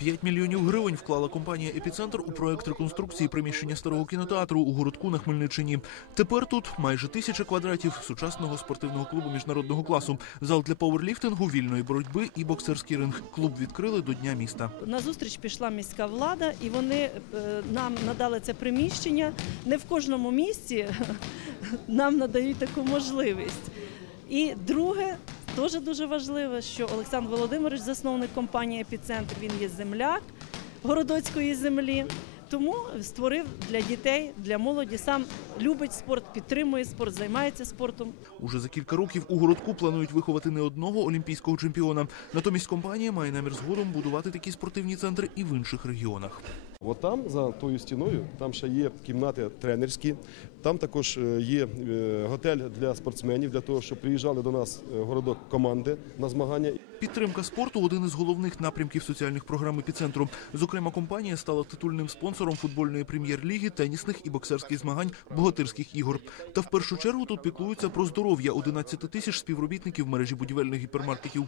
5 мільйонів гривень вклала компанія Епіцентр у проект реконструкції приміщення старого кінотеатру у городку на Хмельниччині. Тепер тут майже тисяча квадратів сучасного спортивного клубу міжнародного класу, зал для пауерліфтингу, вільної боротьби і боксерський ринг. Клуб відкрили до Дня міста. На зустріч пішла міська влада, і вони е, нам надали це приміщення. Не в кожному місті нам надають таку можливість. І друге, теж дуже важливе, що Олександр Володимирович, засновник компанії Епіцентр, він є земляк городоцької землі. Тому створив для дітей, для молоді, сам любить спорт, підтримує спорт, займається спортом. Уже за кілька років у городку планують виховати не одного олімпійського чемпіона. Натомість компанія має намір згодом будувати такі спортивні центри і в інших регіонах. От там, за тою стіною, там ще є кімнати тренерські, там також е, є е, готель для спортсменів, для того, щоб приїжджали до нас е, городок команди на змагання. Підтримка спорту один із головних напрямків соціальних програм епіцентру. Зокрема, компанія стала титульним спонсором футбольної прем'єр-ліги, тенісних і боксерських змагань, богатирських ігор. Та в першу чергу тут піклуються про здоров'я 11 тисяч співробітників мережі будівельних гіпермаркетів.